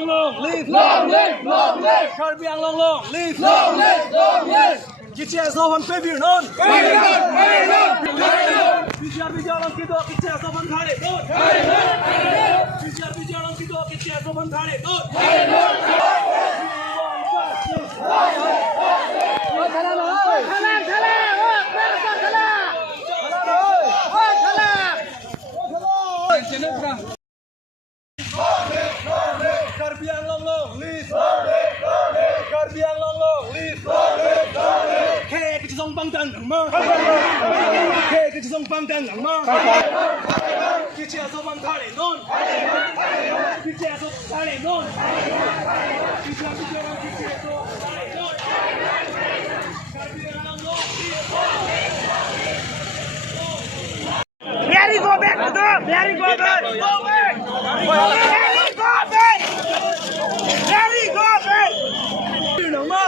Anglong, live! Long live! Long live! Karbi Anglong, live! Long live! Long live! Kiche sopan pevir non! Pevir non! BIHARI long kedo kiche sopan thare non! BIHARI long kedo kiche sopan thare non! Karbi Anglong, live! Karbi Anglong, live! Khe cái sông băng tan nặng mơ, khe cái sông băng tan nặng mơ. Cái chia sông băng thả lên non, cái chia sông thả lên non, cái chia sông thả lên non. Karbi Anglong, BIHARI go back, BIHARI go back, BIHARI go back, BIHARI go back. Nặng mơ.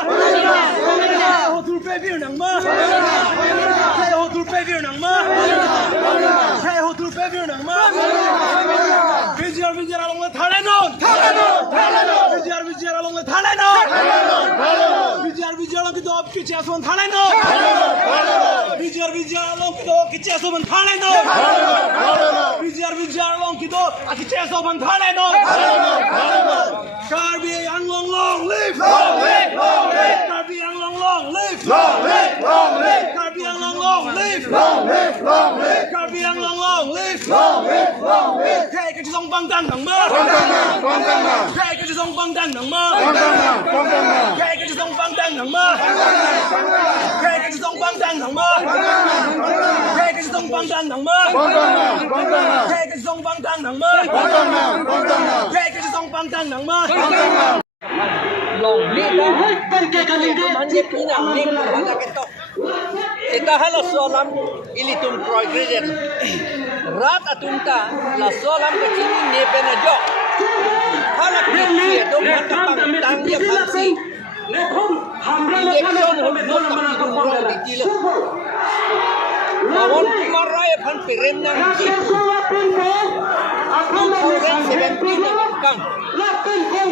Hồ thul pe vir nang ma, khai hồ thul pe vir nang ma, khai hồ thul pe vir nang ma. VGR along le thale non, VGR along le thale non, VGR along ki do ki cha son thale non, VGR along ki do ki cha son thale non, VGR along ki do ki cha son thale non. Karbi Anglong long live, Karbi Anglong long live. Long live! Long live! Karbi Anglong long live. Long live! Long live! Karbi Anglong long live. Long live! Long live! Khe cái sông băng tan nặng mơ, khe cái sông băng tan nặng mơ, khe cái sông băng tan nặng mơ, khe cái sông băng tan nặng mơ, khe cái sông băng tan nặng mơ, khe cái sông băng tan nặng mơ, khe cái sông băng tan nặng mơ. Long live manje pinang ning pada ketok kita hala solam ilitum progreden rat atunta la solam ke sini nepen ajo hala kecil do mantap tang dia pasti election hol tak dulu dikilo lawan kumarai pan perem nangji 2017 kam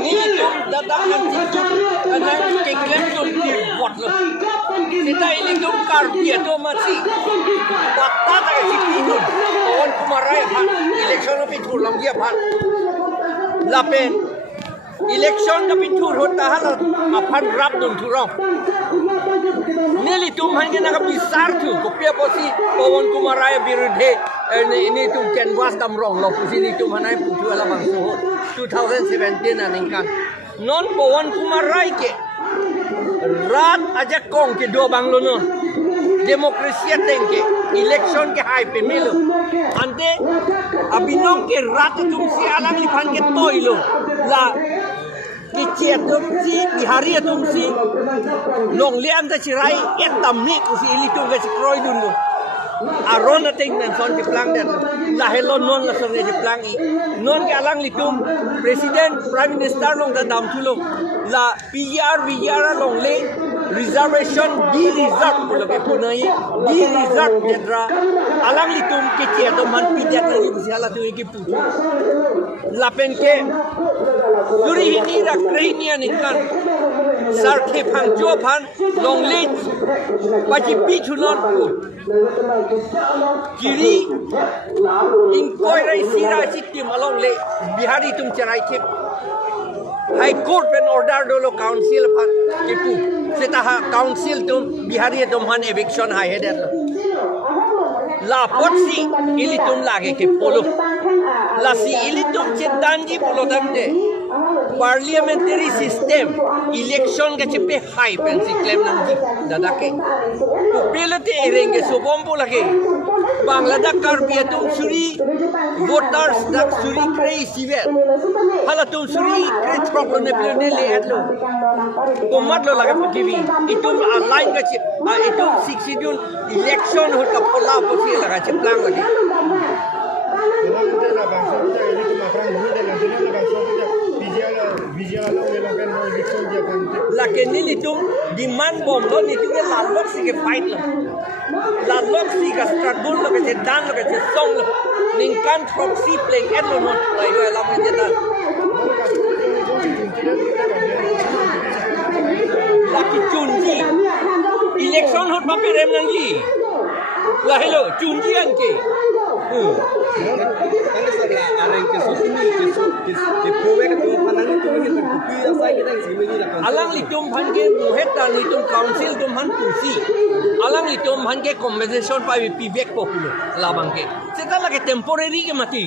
ni tu datang anak keklaim tu buat lo kita ini tu Karbi tu masih data tak situ lawan kumarai pan election tapi tulang dia pan lapen election tapi tur hota hal apan rap dun turong nili tum hanya nak besar tu kopia posi lawan kumarai birudhe ini tu canvas damrong lo posi ni tu mana putu ala bangso 2017 aningkan non lawan kumarai ke rat aja kong ke dua banglo non demokrasi tengke election ke hai pemilu ante abinong ke rat tum si alang lipan ke toilo la kiche tum si BIHARI tum si long liam ta chirai etam ni ku si ilitung ke kroi dun aron na ting nan son ke plang den la hello non la son ke plang I non ke alang litum president prime minister long da dam thulong la PGR VGR long le reservation di reserve pula ke punai di reserve jedra alang litum ke to man pidat ni siala tu ke putu lapen ke suri ini da krenia nikan sar ke phang jo phan long le paji pi thulon kiri inquiry sira sitim along le BIHARI tum charai ke High Court pen order dolo council phan kipu seta council tum BIHARI tum han eviction hai header la potsi ilitum lage ke polo la si ilitum chetanji polo damde parliamentary system election ke chepe high pen si claim nangji dadake to pelate erenge so bombo lage Bangladesh Karbi tum suri voters dak suri krei sivel hala tum suri krei problem ne plene le atlo komat lo lage ptv itum online ke itum schedule election hot ka pola posi laga cheplang lagi Laki ni tu demand bom lo ni tu ke lalok si ke fight lo, lalok si ke struggle lo ke dan lo ke song lo, ningkan proxy playing ad lo no, ayo elam ni jenan. laki junji election hot papi rem nangji lah hello junji anke Tangis sebelah areng ke sini ke proyek tu panang itu kita kupi asal kita sini ni lah. alang litum phan ke muhet dan litum council tum han kursi alang litum phan ke compensation pa pivek populo labang ke seta lage temporary ke mati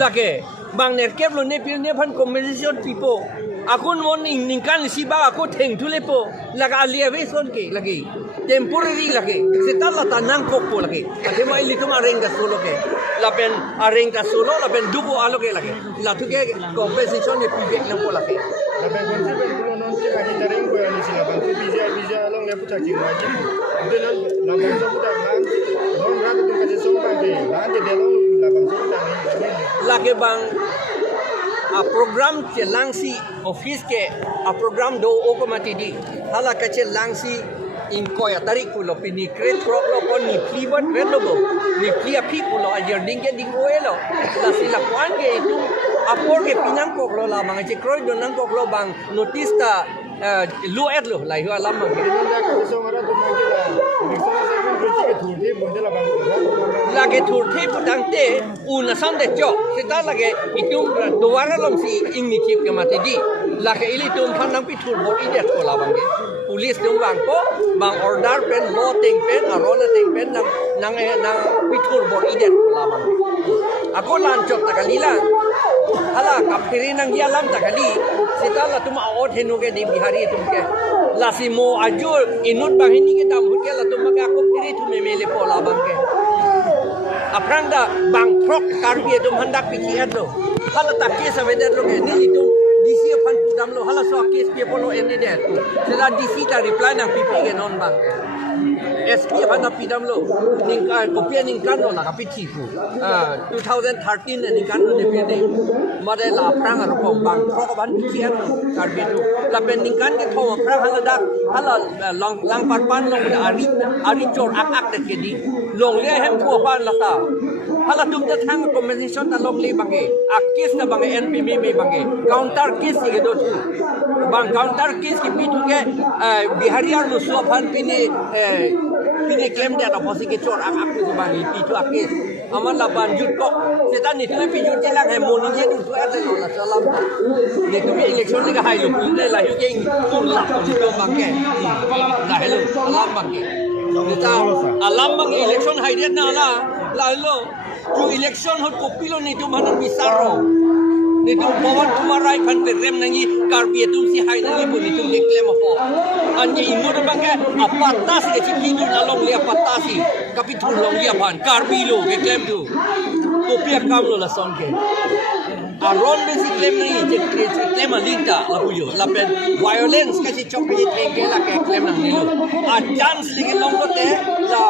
lage bang nerkep lo ne pil ne phan compensation tipo akun mon ningkan siba aku theng thule po laga aliavation ke lagi temporary lagi seta la tanang ko lagi ate mai litum areng ka solo ke lapen areng ka solo lapen dubo alo ke lagi la tu ke compensation ne pivek na po lagi Laban konsep itu non cek aja dari yang kau sih laban tu bisa long lepas cakap macam itu non laban tu kita non rata tu kasih sombang deh nanti dia long laban tu kita ni lagi bang program ke langsi office ke program do oko mati di hala kache langsi in koya tarik pulo pini create crop lo pon ni pivot red lo ni pia people lo ajar dingke dingoelo la sila kwan ke itu apor ke pinang kok lo la bang che kroy don nang kok lo bang notice ta lo et lo la yu alam bang non dia kasih sombang tu macam lah bisa saya pun kerja ke tuh dia boleh laban lagi thurthi putang te una san de cho sita lagi itum duara lom si ingni chip ke mati di lagi ili tum phanang pi thur bor idet ko la bang police tum bang ko bang order pen law ting pen arona ting pen nang pi thur bor idet ko la bang ako lan chok takalila hala kapiri nang dia lam takali sita la tum aot henu ke di bihari tum ke lasimo ajur inut bahini ke tam ke la tum ka ko piri tum mele po la bang ke aprang da bang trok karbi dum handak PGR lo hala tak kes aveder lo ke ni itu DC fan pudam lo hala so kes pe polo ende de tu sela DC ta reply nang PP ke non bang ke SP fan pidam lo ningkan kopia ningkan lo la kapiti ku 2013 ningkan lo de pe made la aprang ro pom bang trok ban PGR karbi tu la pen ningkan ke thom aprang hala dak hala lang parpan lo ari chor ak de ke di long le hem ko pan la ta hala tum ta thang compensation ta long le bange akis na bange NPM me bange counter case ke do bang counter case ki pitu ke bihari ar no so phan pini claim dia posi ke chor ak ku bange pitu akis aman la ban jut ko setan ni tu pi jut ke lang he moni je tu ate la salam ni tu election ni ka hai lu ni la yu ke kun la ko bange la hello salam bange kita alam bang election haidiat na ala lalu tu election hot kopilo ni tu mana bisaro ni tu bawan tumarai kan perem nangi karbi tu si hai nangi pun itu declare apa anje imur bang ke apatas ke cikidu nalong lia patasi kapitul long lia pan karbi lo declare tu kopia kam lo la son ke aron besi claim ni claim alinta la puyo la pen violence kasi chok ye tenge la ke claim nang nilu a chance ligi long ko te la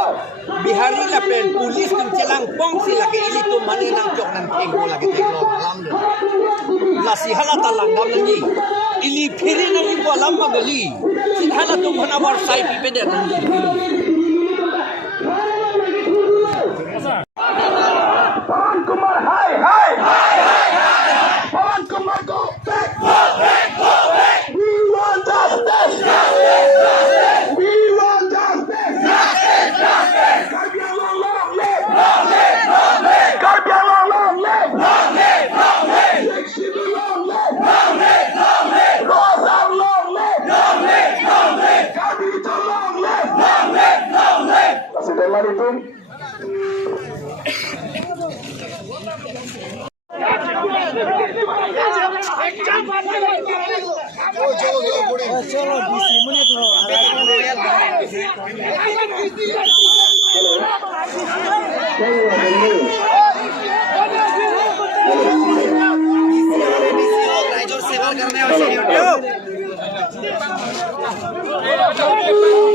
bihari la pen police kum chelang pong si la ke ili to mani nang chok nang teng ko la ke te lo lam la si hala ta lang dam ni ili phiri nang ko lam ba gali si hala to bhana war sai pi pe de nang ni Pawan Kumar hai hai Pawan Kumar go back we want justice we want justice Karbi Anglong long live Karbi Anglong long live Eviction long live Laws are long live Karbi itu long live Kasih tema itu चलो बीसी मुने तो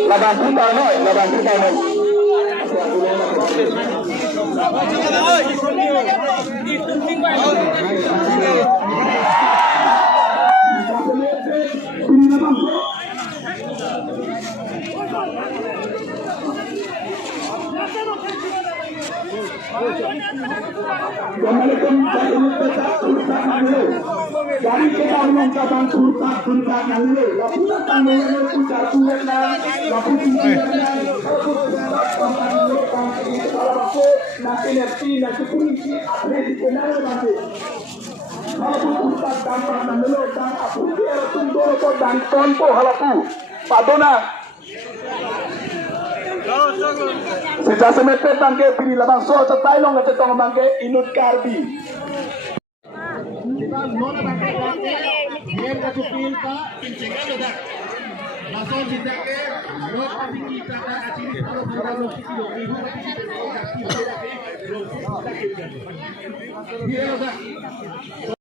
laban kita no Assalamualaikum warahmatullahi wabarakatuh. Dari kita mengucapkan surta nangile, lapu tanggung putar turena, lapu tinggalnya, lapu nanti nanti kunci apa di kenal nanti. Lapu putar tanpa nangile dan apu dia tunduk dan tonto halapu. Padona. Sejak semester bangke pilih labang so setai long ngetong bangke inut Karbi. Kita nona bangke bangke dia kasih pil pak pencegahan dah. Langsung kita ke lokasi kita ada di lokasi lokasi. Dia dah.